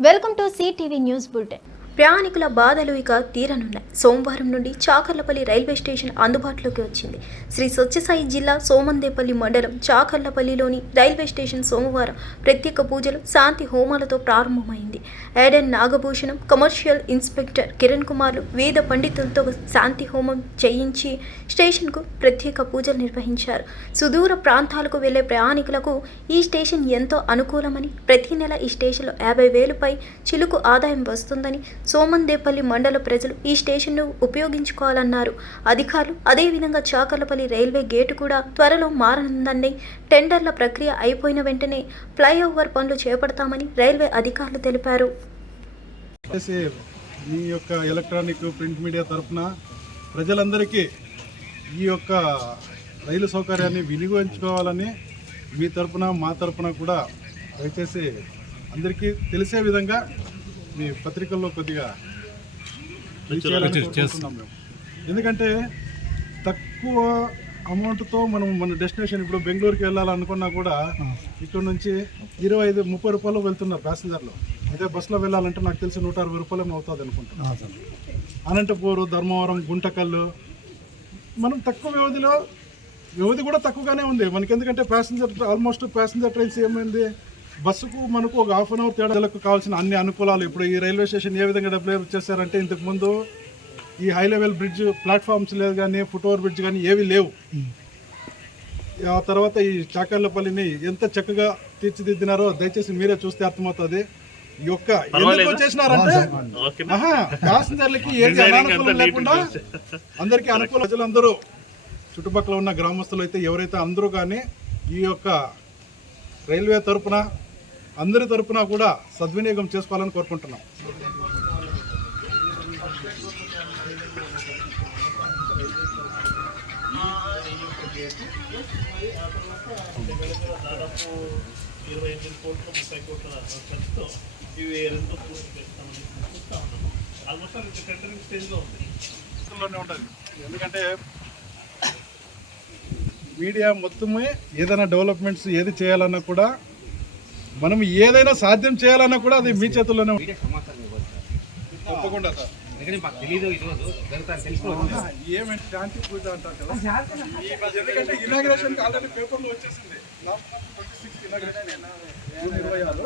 welcome to CTV news bulletin ప్రయాణికుల బాధలు ఇక తీరనున్నాయి. సోమవారం నుండి చాకర్లపల్లి రైల్వే స్టేషన్ అందుబాటులోకి వచ్చింది. శ్రీ సత్యసాయి జిల్లా సోమందేపల్లి మండలం చాకర్లపల్లిలోని రైల్వే స్టేషన్ సోమవారం ప్రత్యేక పూజలు శాంతి హోమాలతో ప్రారంభమైంది. ఏడెన్ నాగభూషణం కమర్షియల్ ఇన్స్పెక్టర్ కిరణ్ కుమార్లు వేద పండితులతో శాంతి హోమం చేయించి స్టేషన్కు ప్రత్యేక పూజలు నిర్వహించారు. సుదూర ప్రాంతాలకు వెళ్ళే ప్రయాణికులకు ఈ స్టేషన్ ఎంతో అనుకూలమని ప్రతి నెల ఈ స్టేషన్లో యాభై వేలుపై చిలుకు ఆదాయం వస్తుందని సోమందేపల్లి మండల ప్రజలు ఈ స్టేషన్ను ఉపయోగించుకోవాలన్నారు. అధికారులు అదేవిధంగా చాకర్లపల్లి రైల్వే గేటు కూడా త్వరలో మారనుందని టెండర్ల ప్రక్రియ అయిపోయిన వెంటనే ఫ్లైఓవర్ పనులు చేపడతామని రైల్వే అధికారులు తెలిపారు. మీ యొక్క ఎలక్ట్రానిక్ ప్రింట్ మీడియా తరఫున ప్రజలందరికీ ఈ యొక్క రైలు సౌకర్యాన్ని వినియోగించుకోవాలని మీ తరఫున మా తరఫున కూడా దయచేసి అందరికీ తెలిసే విధంగా మీ పత్రికల్లో కొద్దిగా. ఎందుకంటే తక్కువ అమౌంట్తో మనం మన డెస్టినేషన్ ఇప్పుడు బెంగళూరుకి వెళ్ళాలనుకున్నా కూడా ఇక్కడ నుంచి ఇరవై ఐదు ముప్పై రూపాయలు వెళ్తున్నారు ప్యాసింజర్లు. అదే బస్సులో వెళ్ళాలంటే నాకు తెలిసి నూట అరవై రూపాయలు అవుతుంది అనుకుంటున్నాను. అనంతపూరు ధర్మవరం గుంటకల్లు మనం తక్కువ వ్యవధిలో వ్యవధి కూడా తక్కువగానే ఉంది. మనకి ఎందుకంటే ప్యాసింజర్ ఆల్మోస్ట్ ప్యాసింజర్ ట్రైన్స్ ఏమైంది? బస్సుకు మనకు ఒక హాఫ్ అన్ అవర్ తేడాలకు కావాల్సిన అన్ని అనుకూలాలు. ఇప్పుడు ఈ రైల్వే స్టేషన్ ఏ విధంగా డెవలప్ చేశారంటే ఇంతకు ముందు ఈ హై లెవెల్ బ్రిడ్జ్ ప్లాట్ఫామ్స్ లేదు కానీ ఫుట్ ఓవర్ బ్రిడ్జ్ కానీ ఏవి లేవు. ఆ తర్వాత ఈ చాకర్లపల్లిని ఎంత చక్కగా తీర్చిదిద్దినారో దయచేసి మీరే చూస్తే అర్థమవుతుంది. ఈ యొక్క ఎందుకు చేసినారంటే ప్యాసింజర్లకి ఏది అనానుకూలం లేకుండా అందరికీ అనుకూల ప్రజలందరూ చుట్టుపక్కల ఉన్న గ్రామస్తులు అయితే ఎవరైతే అందరూ కానీ ఈ యొక్క రైల్వే తరపున అందరి తరఫున కూడా సద్వినియోగం చేసుకోవాలని కోరుకుంటున్నాం. దాదాపు ఇరవై ఎనిమిది కోట్ల ముప్పై కోట్ల ఖర్చుతో ఇవి రెండో పూర్తి చూస్తా ఉన్నాము ఆల్మోస్ట్ టెండరింగ్ స్టేజ్లో ఉంది ఎందుకంటే మీడియా మొత్తమే ఏదైనా డెవలప్మెంట్స్ ఏది చేయాలన్నా కూడా మనం ఏదైనా సాధ్యం చేయాలన్నా కూడా అది మీ చేతుల్లోనే. తప్పకుండా సార్. శాంతి పూజ అంటారు కదా? ఎందుకంటే ఇనాగ్రేషన్ ఆల్రెడీ పేపర్లో వచ్చేసింది. Last month twenty six inauguration June ఇరవై ఆరు.